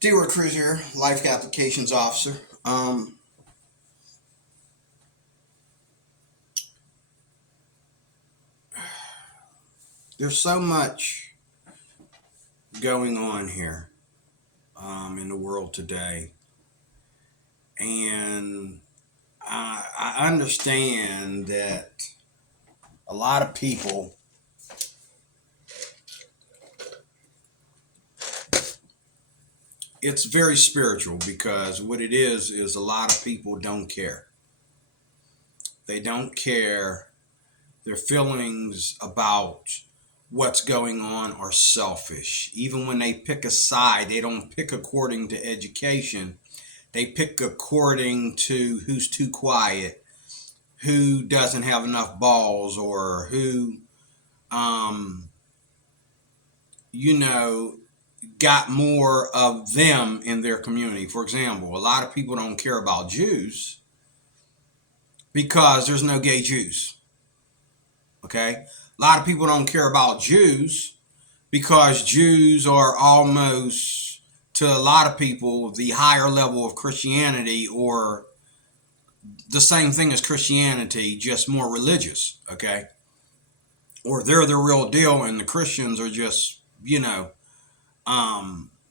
D-Word Cruz here, Life Applications Officer. There's so much going on here in the world today, and I understand that a lot of people it's very spiritual because what it is a lot of people don't care. They don't care. Their feelings about what's going on are selfish. Even when they pick a side, they don't pick according to education. They pick according to who's too quiet, who doesn't have enough balls, or who, um, you know, got more of them in their community. For example, a lot of people don't care about Jews because there's no gay Jews. Okay? A lot of people don't care about Jews because Jews are almost, to a lot of people, the higher level of Christianity, or the same thing as Christianity, just more religious, okay? Or they're the real deal and the Christians are just,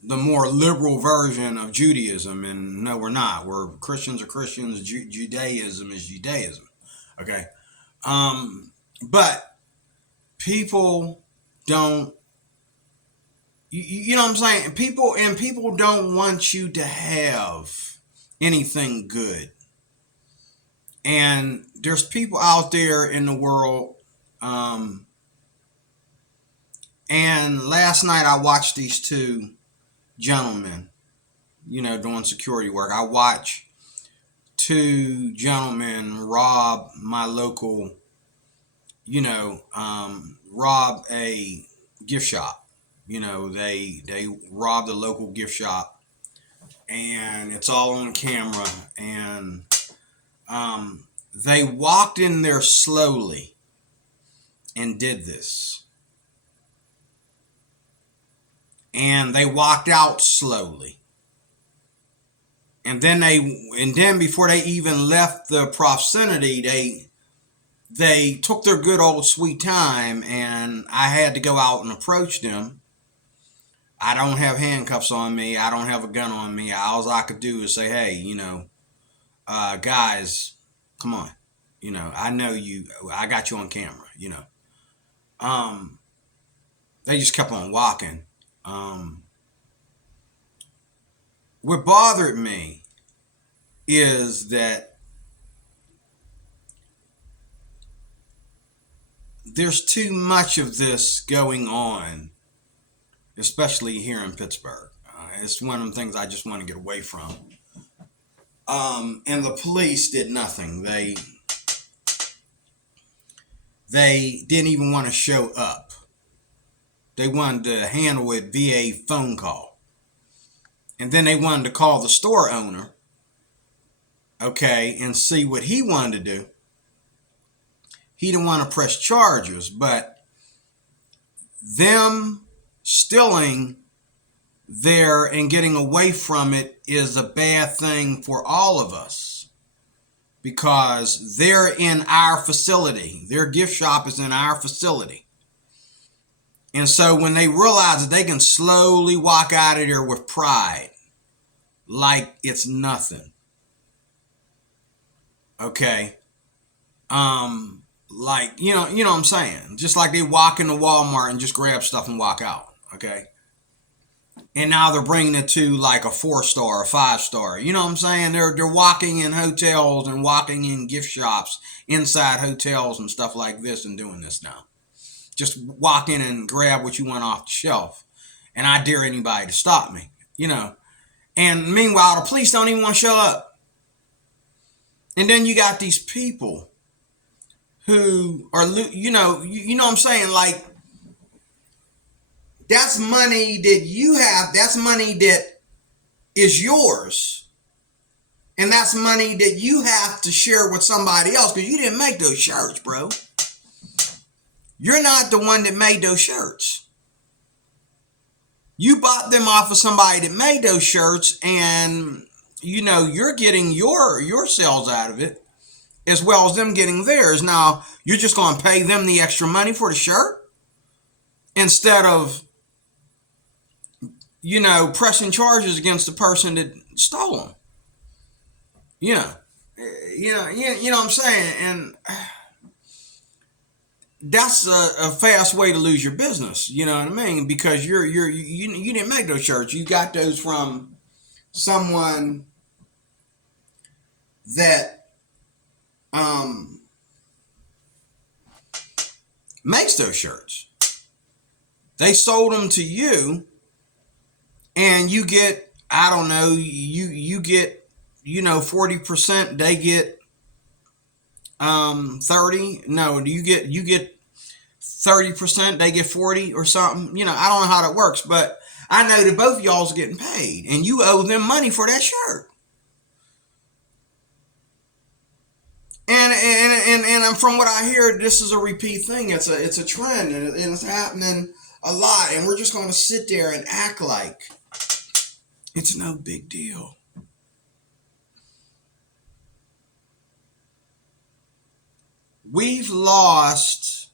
the more liberal version of Judaism. And no, we're not. We're Christians are Christians. Judaism is Judaism, okay? But people don't, you know what I'm saying? People don't want you to have anything good. And there's people out there in the world. And last night I watched these two gentlemen, doing security work. I watched two gentlemen rob my local, rob a gift shop. They robbed a local gift shop, and it's all on camera. And they walked in there slowly and did this. And they walked out slowly. And then before they even left the proximity, they took their good old sweet time, and I had to go out and approach them. I don't have handcuffs on me. I don't have a gun on me. All I could do is say, hey, guys, come on. I know you. I got you on camera. They just kept on walking. What bothered me is that there's too much of this going on, especially here in Pittsburgh. It's one of the things I just want to get away from. And the police did nothing. They didn't even want to show up. They wanted to handle it via phone call. And then they wanted to call the store owner, okay, and see what he wanted to do. He didn't want to press charges, but them stealing there and getting away from it is a bad thing for all of us, because they're in our facility. Their gift shop is in our facility. And so when they realize that they can slowly walk out of there with pride, like it's nothing, okay, like, you know what I'm saying? Just like they walk into Walmart and just grab stuff and walk out, okay? And now they're bringing it to like a 4-star, a 5-star. You know what I'm saying? They're walking in hotels and walking in gift shops, inside hotels and stuff like this, and doing this now. Just walk in and grab what you want off the shelf. And I dare anybody to stop me, And meanwhile, the police don't even want to show up. And then you got these people who are, you know what I'm saying? Like, that's money that you have. That's money that is yours. And that's money that you have to share with somebody else, because you didn't make those shirts, bro. You're not the one that made those shirts. You bought them off of somebody that made those shirts, and you're getting your sales out of it as well as them getting theirs. Now you're just going to pay them the extra money for the shirt instead of pressing charges against the person that stole them. You know, you know what I'm saying, and that's a fast way to lose your business. You know what I mean? Because you didn't make those shirts. You got those from someone that makes those shirts. They sold them to you, and you get, I don't know, you get 40%. They get 30. No, you get 30%, they get 40 or something. I don't know how that works, but I know that both of y'all's getting paid, and you owe them money for that shirt. And from what I hear, this is a repeat thing. It's a trend, and it's happening a lot. And we're just going to sit there and act like it's no big deal. We've lost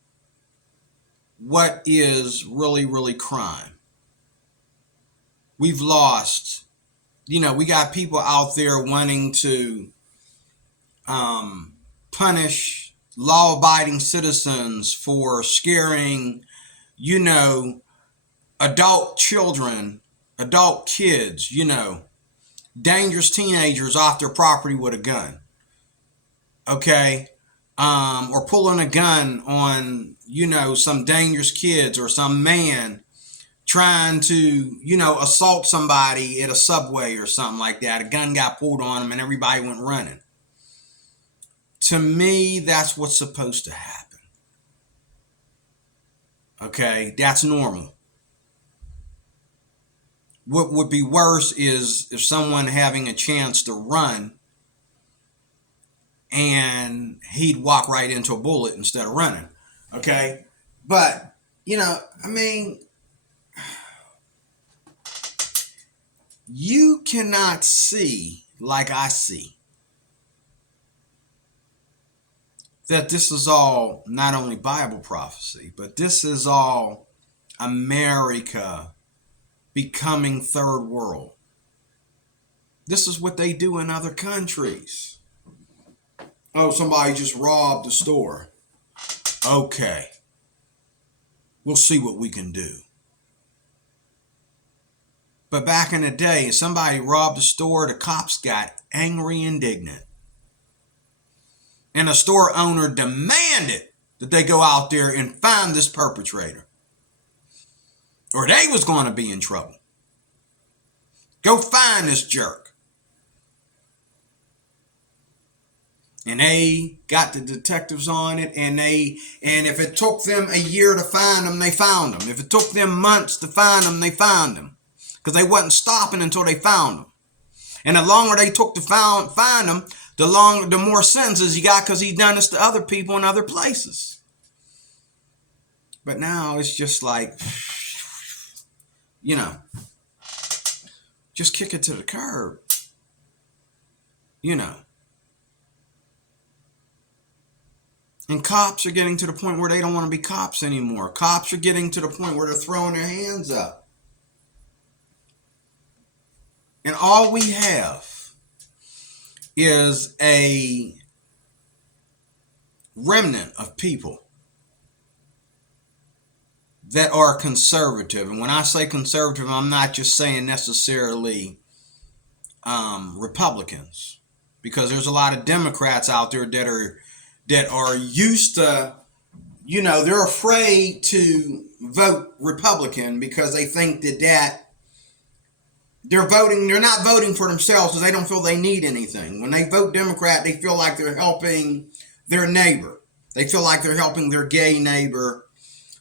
what is really, really crime. We've lost, we got people out there wanting to punish law-abiding citizens for scaring, adult children, adult kids, dangerous teenagers off their property with a gun. Okay? Or pulling a gun on, some dangerous kids, or some man trying to, assault somebody at a subway or something like that. A gun got pulled on him and everybody went running. To me, that's what's supposed to happen. Okay, that's normal. What would be worse is if someone having a chance to run and he'd walk right into a bullet instead of running. Okay? But, you cannot see like I see that this is all not only Bible prophecy, but this is all America becoming third world. This is what they do in other countries. Oh, somebody just robbed the store. Okay. We'll see what we can do. But back in the day, if somebody robbed the store, the cops got angry and indignant. And the store owner demanded that they go out there and find this perpetrator, or they was going to be in trouble. Go find this jerk. And they got the detectives on it, and if it took them a year to find them, they found them. If it took them months to find them, they found them. Because they wasn't stopping until they found them. And the longer they took to find them, the more sentences you got, because he done this to other people in other places. But now it's just like, just kick it to the curb. And cops are getting to the point where they don't want to be cops anymore. Cops are getting to the point where they're throwing their hands up. And all we have is a remnant of people that are conservative. And when I say conservative, I'm not just saying necessarily Republicans, because there's a lot of Democrats out there that are used to, they're afraid to vote Republican because they think that they're not voting for themselves because they don't feel they need anything. When they vote Democrat, they feel like they're helping their neighbor. They feel like they're helping their gay neighbor.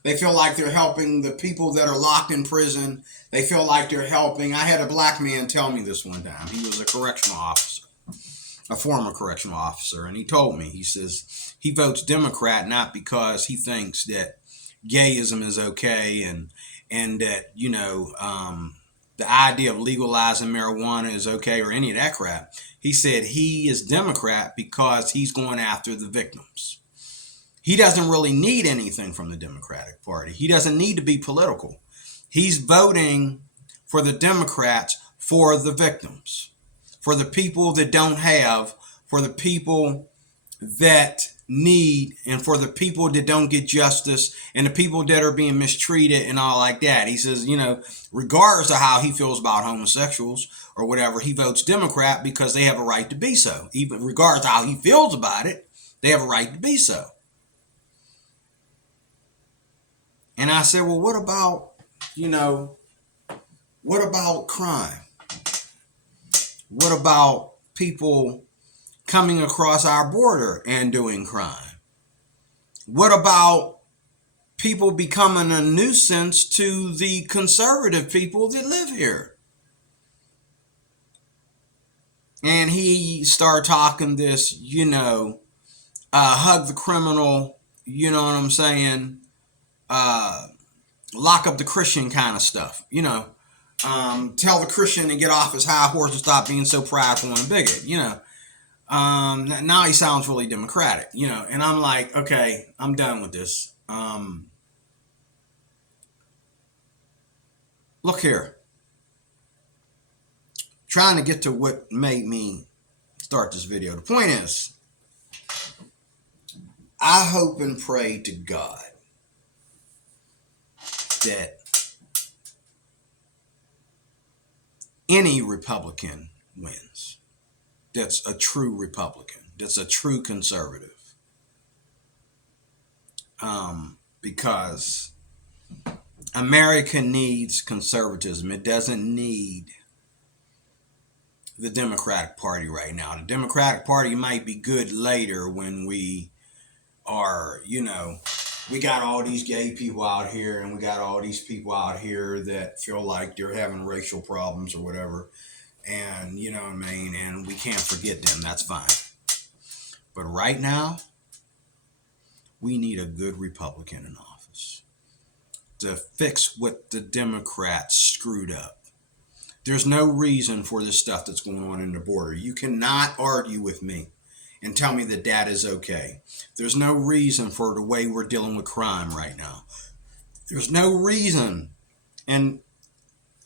They feel like they're helping the people that are locked in prison. They feel like they're helping. I had a black man tell me this one time. He was a correctional officer, a former correctional officer, and he told me, he says, he votes Democrat not because he thinks that gayism is okay and and that, the idea of legalizing marijuana is okay or any of that crap. He said he is Democrat because he's going after the victims. He doesn't really need anything from the Democratic Party. He doesn't need to be political. He's voting for the Democrats for the victims, for the people that don't have, for the people that need, and for the people that don't get justice, and the people that are being mistreated and all like that. He says, regardless of how he feels about homosexuals or whatever, he votes Democrat because they have a right to be so. Even regardless of how he feels about it, they have a right to be so. And I said, well, what about crime? What about people coming across our border and doing crime? What about people becoming a nuisance to the conservative people that live here? And he started talking this, hug the criminal, you know what I'm saying? Lock up the Christian kind of stuff, tell the Christian to get off his high horse and stop being so prideful and bigot, now he sounds really democratic, and I'm like, okay, I'm done with this. Look here, trying to get to what made me start this video. The point is, I hope and pray to God that any Republican wins that's a true Republican, that's a true conservative, because America needs conservatism. It doesn't need the Democratic Party right now. The Democratic Party might be good later when we are, we got all these gay people out here, and we got all these people out here that feel like they're having racial problems or whatever. And, you know what I mean? And we can't forget them. That's fine. But right now, we need a good Republican in office to fix what the Democrats screwed up. There's no reason for this stuff that's going on in the border. You cannot argue with me and tell me that that is okay. There's no reason for the way we're dealing with crime right now. There's no reason. And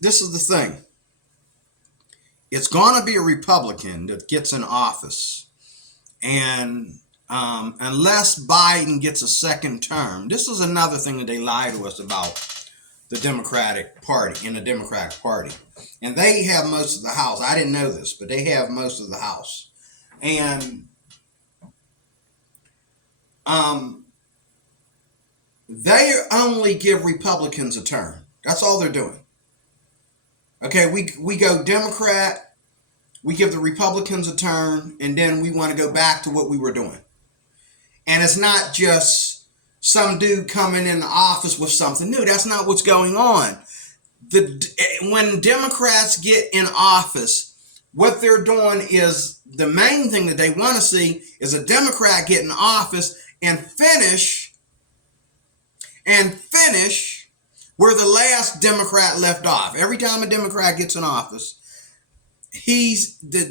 this is the thing. It's going to be a Republican that gets in office. And unless Biden gets a second term, this is another thing that they lie to us about the Democratic Party, in the Democratic Party. And they have most of the House. I didn't know this, but they have most of the House. And they only give Republicans a term. That's all they're doing. Okay, we go Democrat, we give the Republicans a term, and then we want to go back to what we were doing. And it's not just some dude coming in the office with something new. That's not what's going on. When Democrats get in office, what they're doing is, the main thing that they want to see is a Democrat get in office and finish where the last Democrat left off. Every time a Democrat gets in office,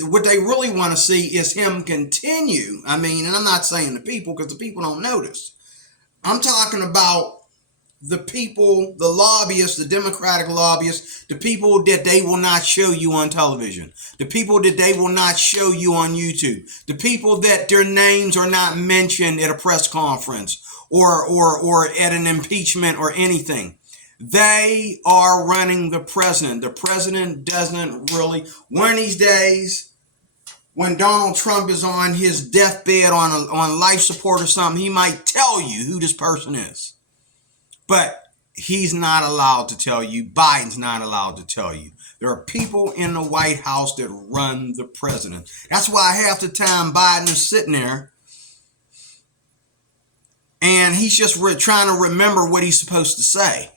what they really want to see is him continue. I mean, and I'm not saying the people, because the people don't notice. I'm talking about the people, the lobbyists, the Democratic lobbyists, the people that they will not show you on television, the people that they will not show you on YouTube, the people that their names are not mentioned at a press conference or at an impeachment or anything. They are running the president. The president doesn't really. One of these days, when Donald Trump is on his deathbed on life support or something, he might tell you who this person is. But he's not allowed to tell you. Biden's not allowed to tell you. There are people in the White House that run the president. That's why half the time Biden is sitting there and he's just trying to remember what he's supposed to say.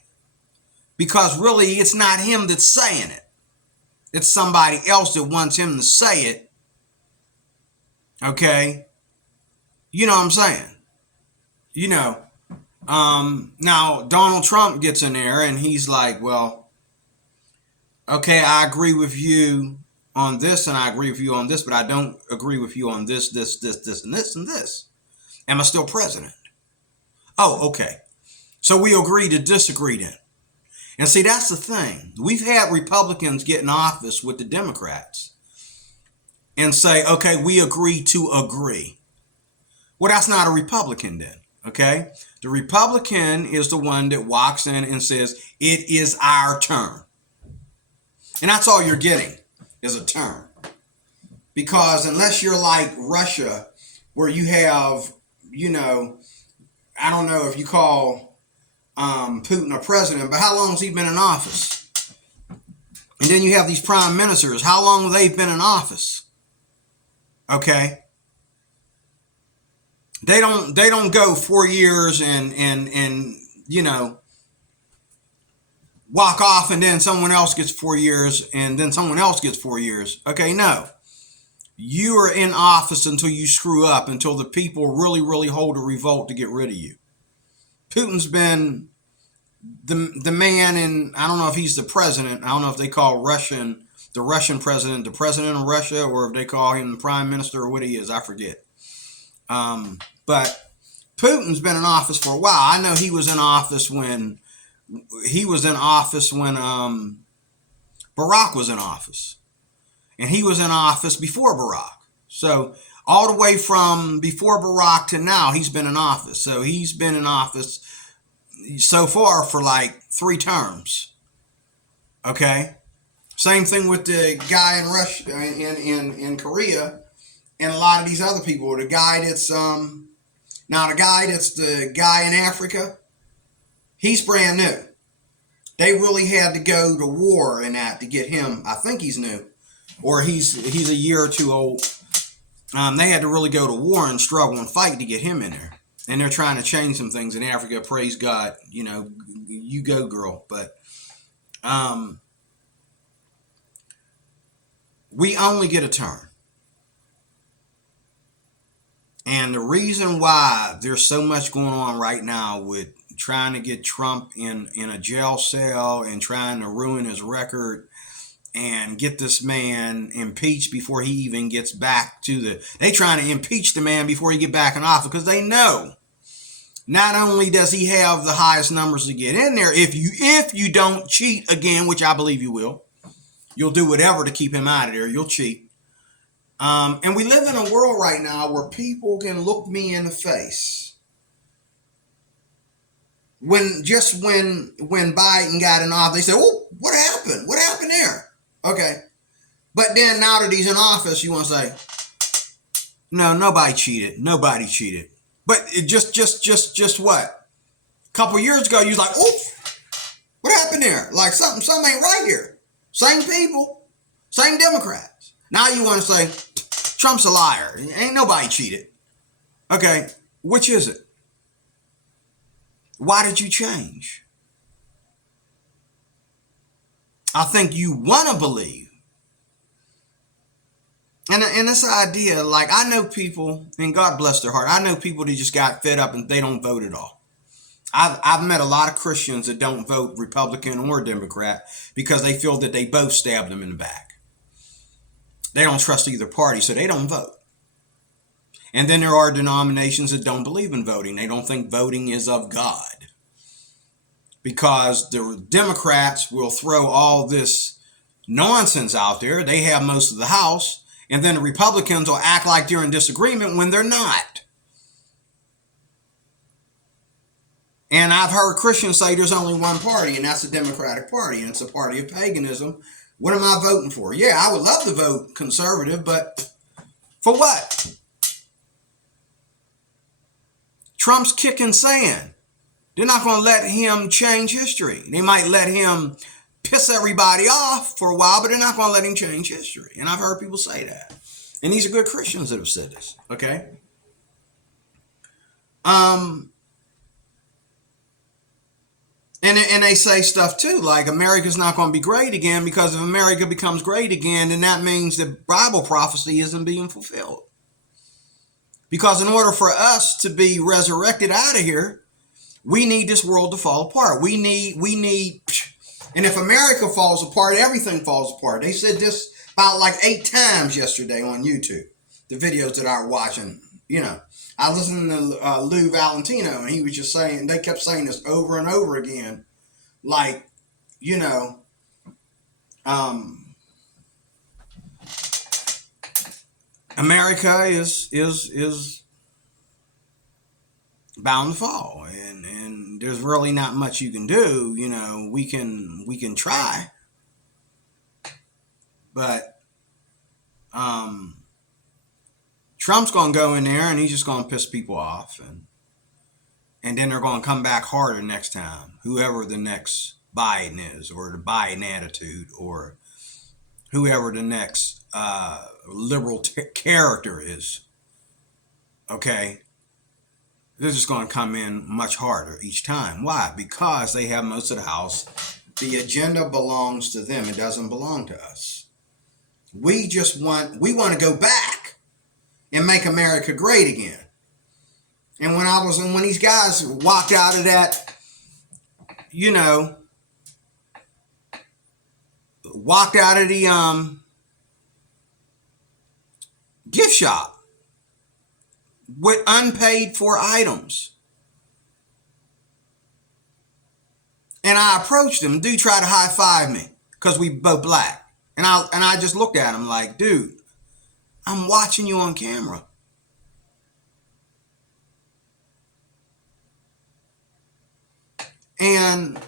Because really, it's not him that's saying it. It's somebody else that wants him to say it. Okay? You know what I'm saying? Now Donald Trump gets in there and he's like, well, okay, I agree with you on this and I agree with you on this, but I don't agree with you on this, and this, and this. Am I still president? Oh, okay. So we agree to disagree then. And see, that's the thing. We've had Republicans get in office with the Democrats and say, okay, we agree to agree. Well, that's not a Republican then, okay? The Republican is the one that walks in and says, it is our turn. And that's all you're getting is a turn. Because unless you're like Russia, where you have, I don't know if you call Putin a president, but how long has he been in office? And then you have these prime ministers. How long have they been in office? Okay. They don't go 4 years and walk off and then someone else gets 4 years and then someone else gets 4 years. Okay, no. You are in office until you screw up, until the people really, really hold a revolt to get rid of you. Putin's been the man, and I don't know if he's the president. I don't know if they call the Russian president the president of Russia, or if they call him the prime minister, or what he is. I forget. But Putin's been in office for a while. I know he was in office when Barack was in office, and he was in office before Barack. So all the way from before Barack to now, he's been in office. So he's been in office so far for like 3 terms. Okay. Same thing with the guy in Russia, in Korea, and a lot of these other people. The guy that's the guy in Africa, he's brand new. They really had to go to war in that to get him. I think he's new, or he's a year or 2 old. They had to really go to war and struggle and fight to get him in there. And they're trying to change some things in Africa. Praise God. You go, girl. But we only get a turn. And the reason why there's so much going on right now with trying to get Trump in a jail cell and trying to ruin his record and get this man impeached before he even gets back they trying to impeach the man before he get back in office, because they know not only does he have the highest numbers to get in there, if you don't cheat again, which I believe you will, you'll do whatever to keep him out of there. You'll cheat. And we live in a world right now where people can look me in the face. When Biden got in office, they said, "Oh, what happened? What happened there?" Okay. But then now that he's in office, you want to say, "No, nobody cheated. Nobody cheated." But it just what? A couple years ago, you was like, "Oof, what happened there? Like something ain't right here." Same people, same Democrats. Now you want to say, Trump's a liar. Ain't nobody cheated. Okay, which is it? Why did you change? I think you want to believe. And this idea, like, I know people, and God bless their heart, I know people that just got fed up and they don't vote at all. I've met a lot of Christians that don't vote Republican or Democrat because they feel that they both stabbed them in the back. They don't trust either party, so they don't vote. And then there are denominations that don't believe in voting. They don't think voting is of God. Because the Democrats will throw all this nonsense out there. They have most of the House. And then the Republicans will act like they're in disagreement when they're not. And I've heard Christians say there's only one party, and that's the Democratic Party, and it's a party of paganism. What am I voting for? Yeah, I would love to vote conservative, but for what? Trump's kicking sand. They're not going to let him change history. They might let him piss everybody off for a while, but they're not going to let him change history. And I've heard people say that. And these are good Christians that have said this, okay? And they say stuff too, like America's not going to be great again, because if America becomes great again, then that means that Bible prophecy isn't being fulfilled. Because in order for us to be resurrected out of here, We need this world to fall apart. We need, and if America falls apart, everything falls apart. They said this about like 8 times yesterday on YouTube, the videos that I was watching. You know, I listened to Lou Valentino, and he was just saying, they kept saying this over and over again. Like, you know, America is bound to fall, and there's really not much you can do. You know, we can try, but Trump's gonna go in there and he's just gonna piss people off, and then they're gonna come back harder next time, whoever the next Biden is, or the Biden attitude, or whoever the next liberal character is. Okay, they're just going to come in much harder each time. Why? Because they have most of the House. The agenda belongs to them. It doesn't belong to us. We want to go back and make America great again. And when these guys walked out of that, you know, walked out of the gift shop with unpaid for items, and I approached him. Dude tried to high five me because we both black, and I just looked at him like, dude, I'm watching you on camera. And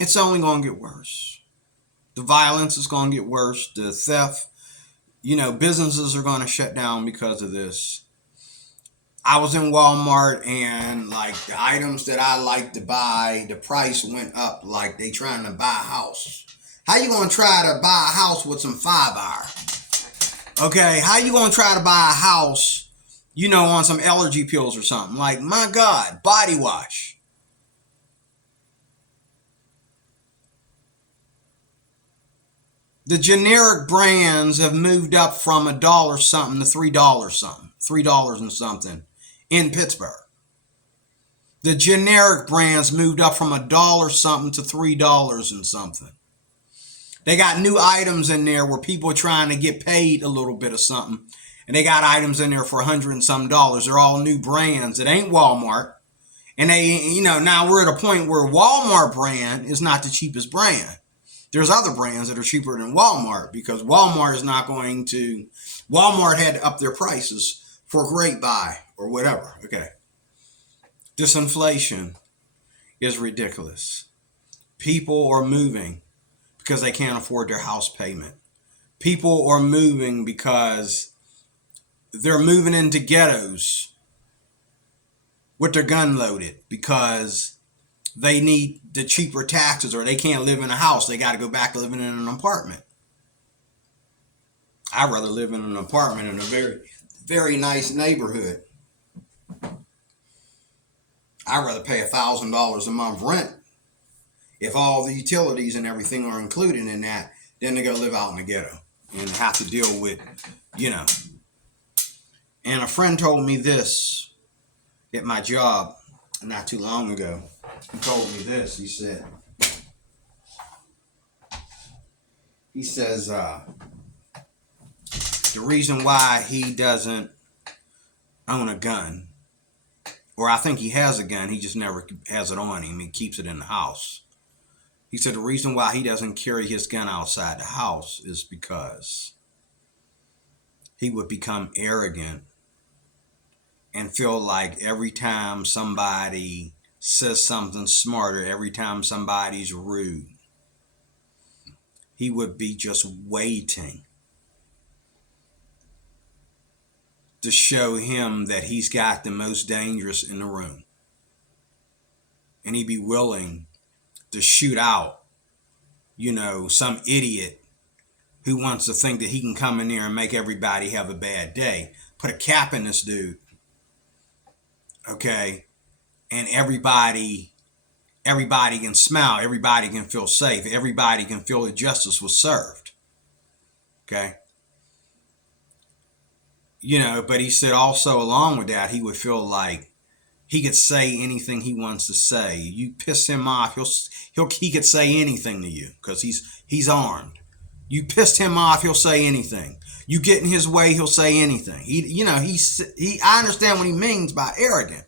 it's only going to get worse. The violence is going to get worse. The theft, you know, businesses are going to shut down because of this. I was in Walmart, and like the items that I like to buy, the price went up like they trying to buy a house. How you going to try to buy a house with some fiber? Okay, how you going to try to buy a house, you know, on some allergy pills or something? Like, my God, body wash. The generic brands have moved up from $1 something to $3 something, $3 and something in Pittsburgh. The generic brands moved up from $1 something to $3 and something. They got new items in there where people are trying to get paid a little bit of something, and they got items in there for $100 and some. They're all new brands. It ain't Walmart. And they, you know, now we're at a point where Walmart brand is not the cheapest brand. There's other brands that are cheaper than Walmart, because Walmart had to up their prices for a Great Buy or whatever. Okay. This inflation is ridiculous. People are moving because they can't afford their house payment. People are moving because they're moving into ghettos with their gun loaded because they need the cheaper taxes, or they can't live in a house. They got to go back to living in an apartment. I'd rather live in an apartment in a very, very nice neighborhood. I'd rather pay $1,000 a month rent if all the utilities and everything are included in that, than to go live out in the ghetto and have to deal with, you know. And a friend told me this at my job not too long ago. He told me this. He says, the reason why he doesn't own a gun, or I think he has a gun, he just never has it on him. He keeps it in the house. He said the reason why he doesn't carry his gun outside the house is because he would become arrogant and feel like every time somebody says something smarter, every time somebody's rude, he would be just waiting to show him that he's got the most dangerous in the room. And he'd be willing to shoot out, you know, some idiot who wants to think that he can come in there and make everybody have a bad day. Put a cap in this dude. Okay? And everybody can smile. Everybody can feel safe. Everybody can feel that justice was served. Okay? but he said also along with that, he would feel like he could say anything he wants to say. You piss him off, he could say anything to you because he's armed. You pissed him off, he'll say anything. You get in his way, he'll say anything. I understand what he means by arrogant.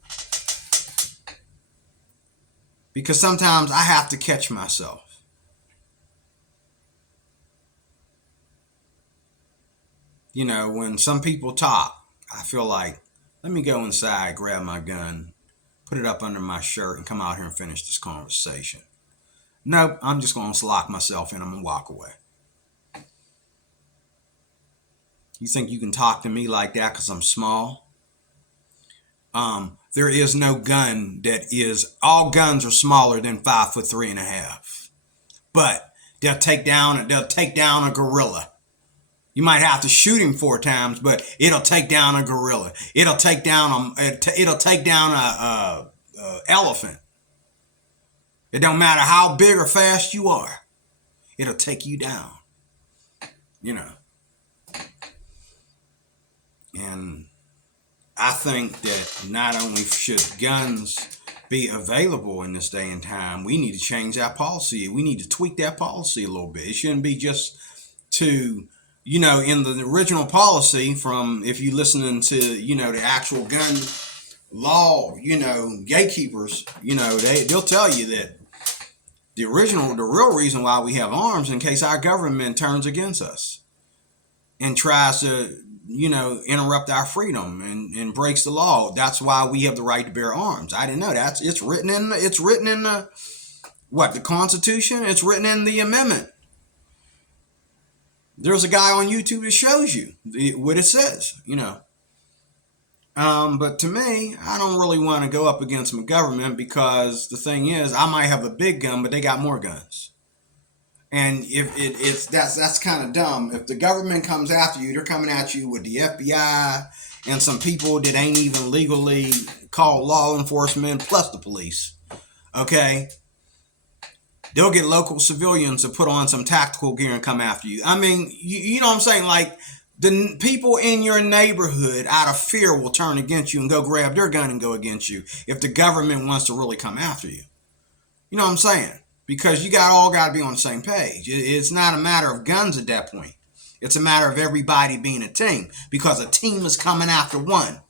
Because sometimes I have to catch myself. When some people talk, I feel like, let me go inside, grab my gun, put it up under my shirt, and come out here and finish this conversation. Nope, I'm just going to lock myself in. I'm going to walk away. You think you can talk to me like that because I'm small? There is no gun all guns are smaller than 5'3.5". But they'll take down a gorilla. You might have to shoot him 4 times, but it'll take down a gorilla. It'll take down a elephant. It don't matter how big or fast you are. It'll take you down. And I think that not only should guns be available in this day and time, we need to change that policy. We need to tweak that policy a little bit. It shouldn't be just to, in the original policy from, if you listening to, the actual gun law, gatekeepers, they'll tell you that the real reason why we have arms in case our government turns against us and tries to, interrupt our freedom and breaks the law. That's why we have the right to bear arms. I didn't know that. It's written in the Constitution? It's written in the amendment. There's a guy on YouTube that shows you what it says, But to me, I don't really want to go up against my government because the thing is, I might have a big gun, but they got more guns. And if that's kind of dumb. If the government comes after you, they're coming at you with the FBI and some people that ain't even legally called law enforcement plus the police. Okay? They'll get local civilians to put on some tactical gear and come after you. I mean, you know what I'm saying? Like, the people in your neighborhood out of fear will turn against you and go grab their gun and go against you if the government wants to really come after you. You know what I'm saying? Because you all got to be on the same page. It's not a matter of guns at that point. It's a matter of everybody being a team because a team is coming after one.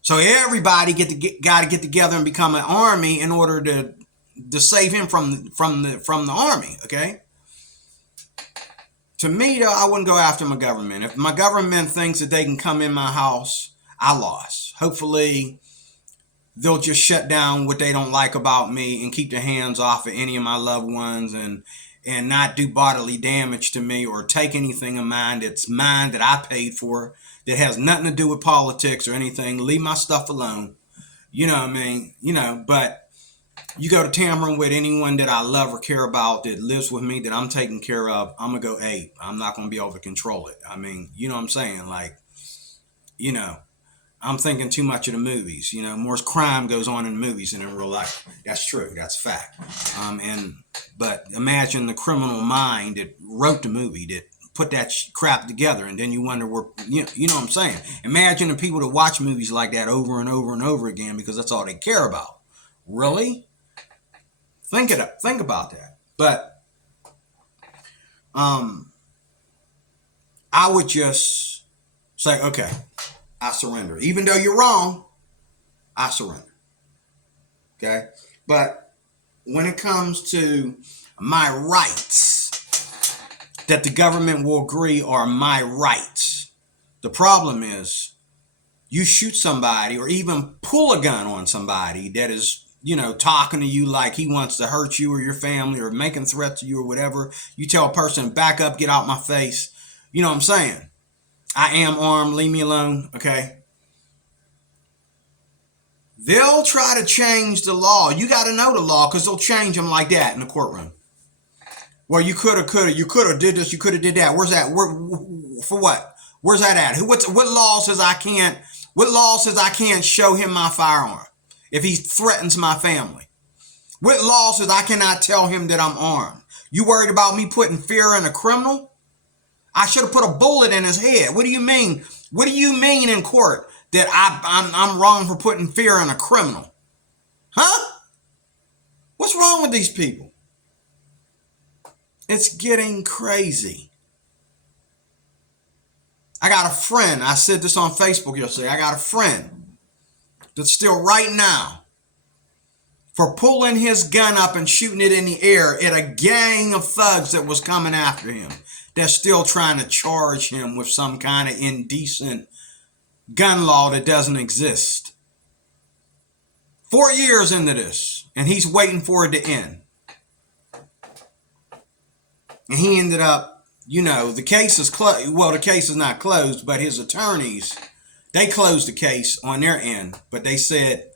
So everybody got to get together and become an army in order to save him from the army. Okay. To me, though, I wouldn't go after my government. If my government thinks that they can come in my house, I lost. Hopefully, they'll just shut down what they don't like about me and keep their hands off of any of my loved ones and not do bodily damage to me or take anything of mine that's mine that I paid for that has nothing to do with politics or anything. Leave my stuff alone. You know what I mean? But you go to Tamron with anyone that I love or care about that lives with me that I'm taking care of, I'm going to go ape. I'm not going to be able to control it. I mean, you know what I'm saying? Like, I'm thinking too much of the movies. More crime goes on in the movies than in real life. That's true. That's fact. But imagine the criminal mind that wrote the movie, that put that crap together, and then you wonder where, you know what I'm saying? Imagine the people that watch movies like that over and over and over again because that's all they care about. Really? Think about that. But I would just say, okay, I surrender. Even though you're wrong, I surrender. Okay? But when it comes to my rights that the government will agree are my rights, the problem is you shoot somebody or even pull a gun on somebody that is, talking to you like he wants to hurt you or your family or making threats to you or whatever. You tell a person, back up, get out my face. You know what I'm saying? I am armed, leave me alone, okay? They'll try to change the law. You got to know the law because they'll change them like that in the courtroom. Well, you could have did this, you could have did that. Where's that? For what? Where's that at? What law says I can't show him my firearm if he threatens my family? What law says I cannot tell him that I'm armed? You worried about me putting fear in a criminal? I should have put a bullet in his head. What do you mean? What do you mean in court that I'm wrong for putting fear in a criminal? Huh? What's wrong with these people? It's getting crazy. I got a friend. I said this on Facebook yesterday. I got a friend that's still right now for pulling his gun up and shooting it in the air at a gang of thugs that was coming after him. They're still trying to charge him with some kind of indecent gun law that doesn't exist. 4 years into this, and he's waiting for it to end. And he ended up, the case is closed. Well, the case is not closed, but his attorneys, they closed the case on their end. But they said,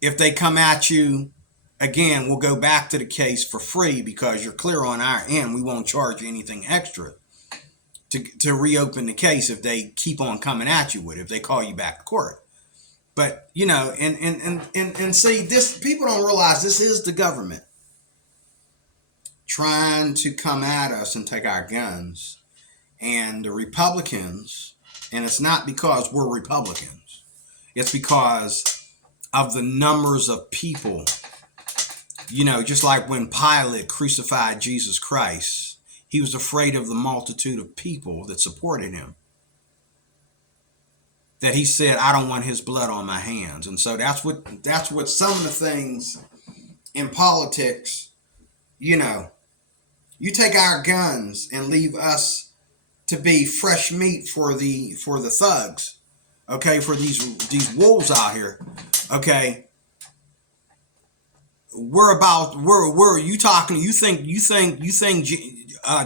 if they come at you again, we'll go back to the case for free because you're clear on our end. We won't charge you anything extra to reopen the case if they keep on coming at you with it, if they call you back to court. But, and see, this, people don't realize this is the government trying to come at us and take our guns. And the Republicans, and it's not because we're Republicans, it's because of the numbers of people, just like when Pilate crucified Jesus Christ, he was afraid of the multitude of people that supported him. That he said, I don't want his blood on my hands. And so that's what some of the things in politics, you take our guns and leave us to be fresh meat for the thugs, okay, for these wolves out here, okay. You think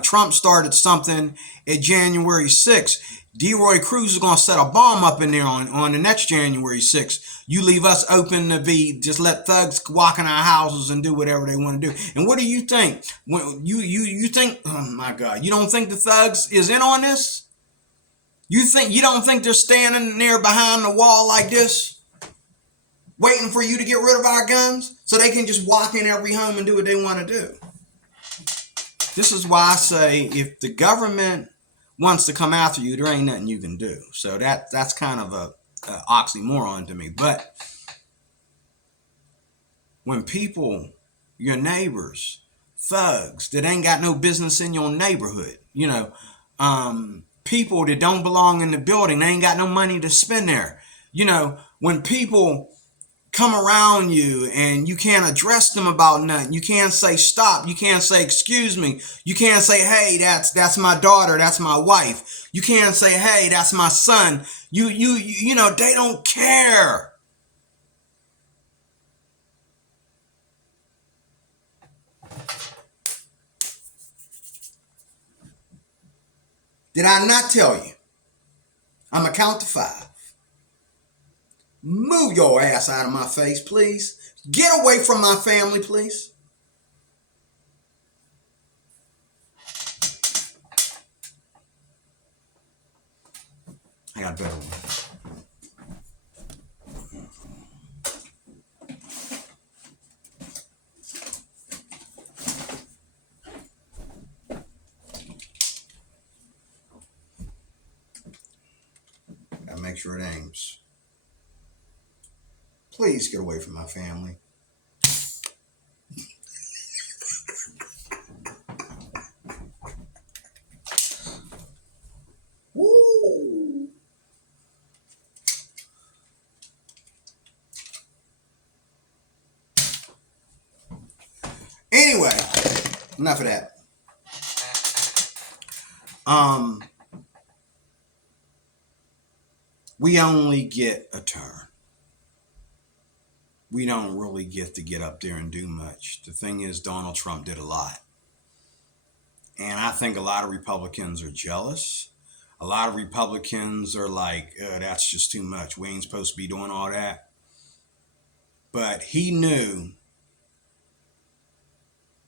Trump started something at January 6th. DeRoy Cruz is going to set a bomb up in there on the next January 6th. You leave us open to just let thugs walk in our houses and do whatever they want to do. And what do you think? When you think, oh my God, you don't think the thugs is in on this? You don't think they're standing there behind the wall like this, waiting for you to get rid of our guns so they can just walk in every home and do what they want to do? This is why I say if the government wants to come after you, there ain't nothing you can do. So that's kind of a oxymoron to me. But when people, your neighbors, thugs that ain't got no business in your neighborhood, people that don't belong in the building, they ain't got no money to spend there. When people come around you and you can't address them about nothing. You can't say stop. You can't say excuse me. You can't say, hey, that's my daughter. That's my wife. You can't say, hey, that's my son. They don't care. Did I not tell you? I'm going to count to 5. Move your ass out of my face, please. Get away from my family, please. I got a better one. Gotta make sure it aims. Please get away from my family. Woo. Anyway, enough of that. We only get a turn. We don't really get to get up there and do much. The thing is, Donald Trump did a lot. And I think a lot of Republicans are jealous. A lot of Republicans are like, that's just too much. We ain't supposed to be doing all that. But he knew,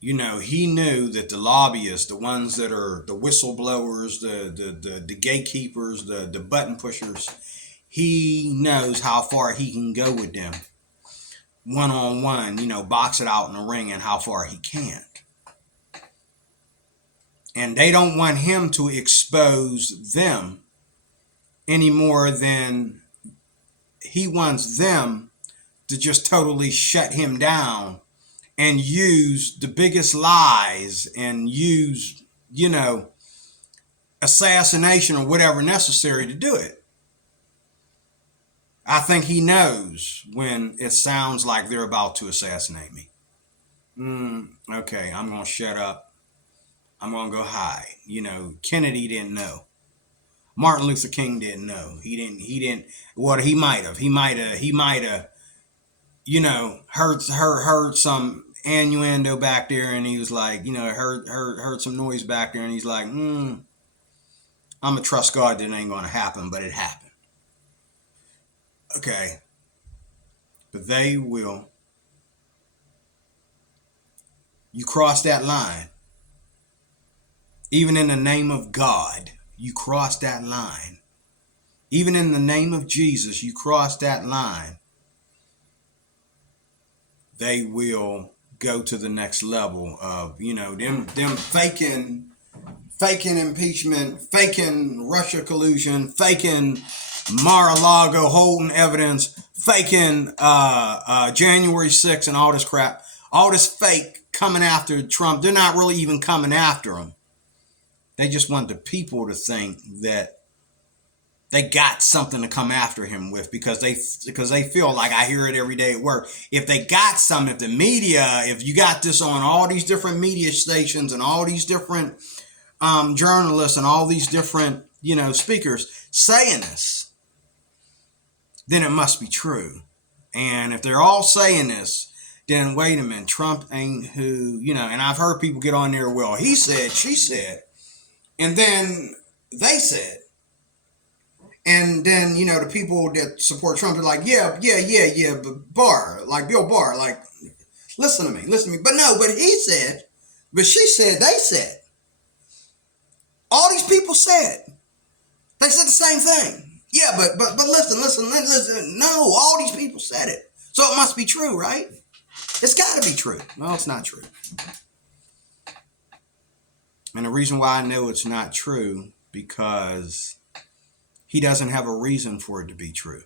that the lobbyists, the ones that are the whistleblowers, the gatekeepers, the button pushers, he knows how far he can go with them. One-on-one, box it out in the ring and how far he can't. And they don't want him to expose them any more than he wants them to just totally shut him down and use the biggest lies and use, assassination or whatever necessary to do it. I think he knows when it sounds like they're about to assassinate me. Okay, I'm going to shut up. I'm going to go hide. Kennedy didn't know. Martin Luther King didn't know. He didn't, well, he might have, heard some innuendo back there, and he was like, heard some noise back there, and he's like, I'm going to trust God that it ain't going to happen, but it happened. Okay. But they will. You cross that line. Even in the name of God, you cross that line. Even in the name of Jesus, you cross that line. They will go to the next level of, them faking impeachment, faking Russia collusion, faking Mar-a-Lago holding evidence, faking January 6th and all this crap, all this fake coming after Trump. They're not really even coming after him. They just want the people to think that they got something to come after him with because they feel like, I hear it every day at work. If they got something, if the media, if you got this on all these different media stations and all these different journalists and all these different, speakers saying this, then it must be true. And if they're all saying this, then wait a minute, Trump ain't who, and I've heard people get on there, well, he said, she said, and then they said. And then, the people that support Trump are like, yeah, but Barr, like Bill Barr, like, listen to me. But no, but he said, but she said, they said. All these people said. They said the same thing. Yeah, but listen. No, all these people said it. So it must be true, right? It's got to be true. No, it's not true. And the reason why I know it's not true, because he doesn't have a reason for it to be true.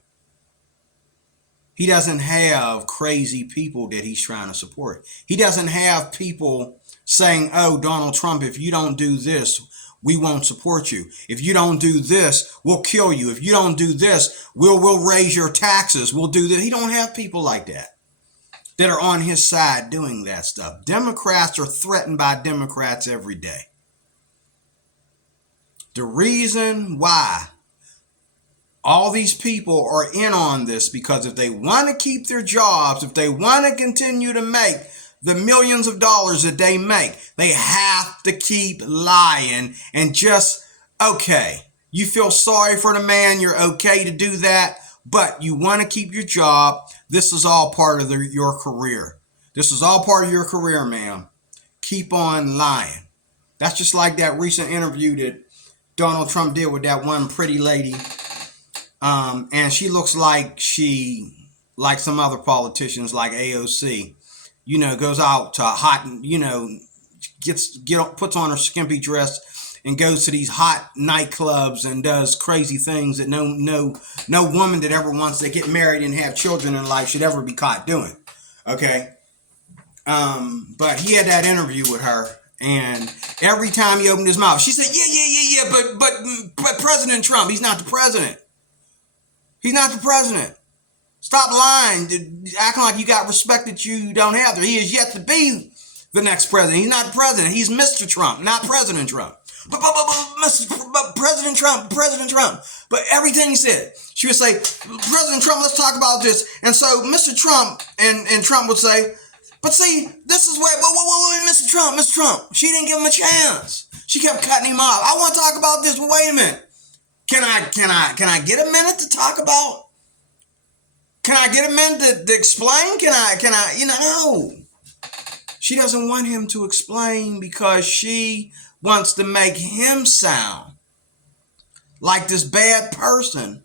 He doesn't have crazy people that he's trying to support. He doesn't have people saying, oh, Donald Trump, if you don't do this, we won't support you. If you don't do this, we'll kill you. If you don't do this, we'll raise your taxes. We'll do this. He don't have people like that are on his side doing that stuff. Democrats are threatened by Democrats every day. The reason why all these people are in on this, because if they want to keep their jobs, if they want to continue to make the millions of dollars that they make, they have to keep lying and just, okay, you feel sorry for the man, you're okay to do that, but you want to keep your job. This is all part of your career. This is all part of your career, ma'am. Keep on lying. That's just like that recent interview that Donald Trump did with that one pretty lady. And she looks like like some other politicians like AOC, goes out to hot, puts on her skimpy dress and goes to these hot nightclubs and does crazy things that no woman that ever wants to get married and have children in life should ever be caught doing. Okay. But he had that interview with her, and every time he opened his mouth, she said, yeah, but President Trump, he's not the president. He's not the president. Stop lying, acting like you got respect that you don't have there. He is yet to be the next president. He's not the president. He's Mr. Trump, not President Trump. But President Trump. But everything he said, she would say, President Trump, let's talk about this. And so Mr. Trump and Trump would say, but see, this is where, wait, Mr. Trump. She didn't give him a chance. She kept cutting him off. I want to talk about this, but wait a minute. Can I get a minute to talk about? Can I get a minute to explain? Can I, no. She doesn't want him to explain because she wants to make him sound like this bad person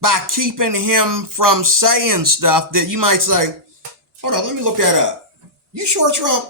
by keeping him from saying stuff that you might say, hold on, let me look that up. You sure, Trump?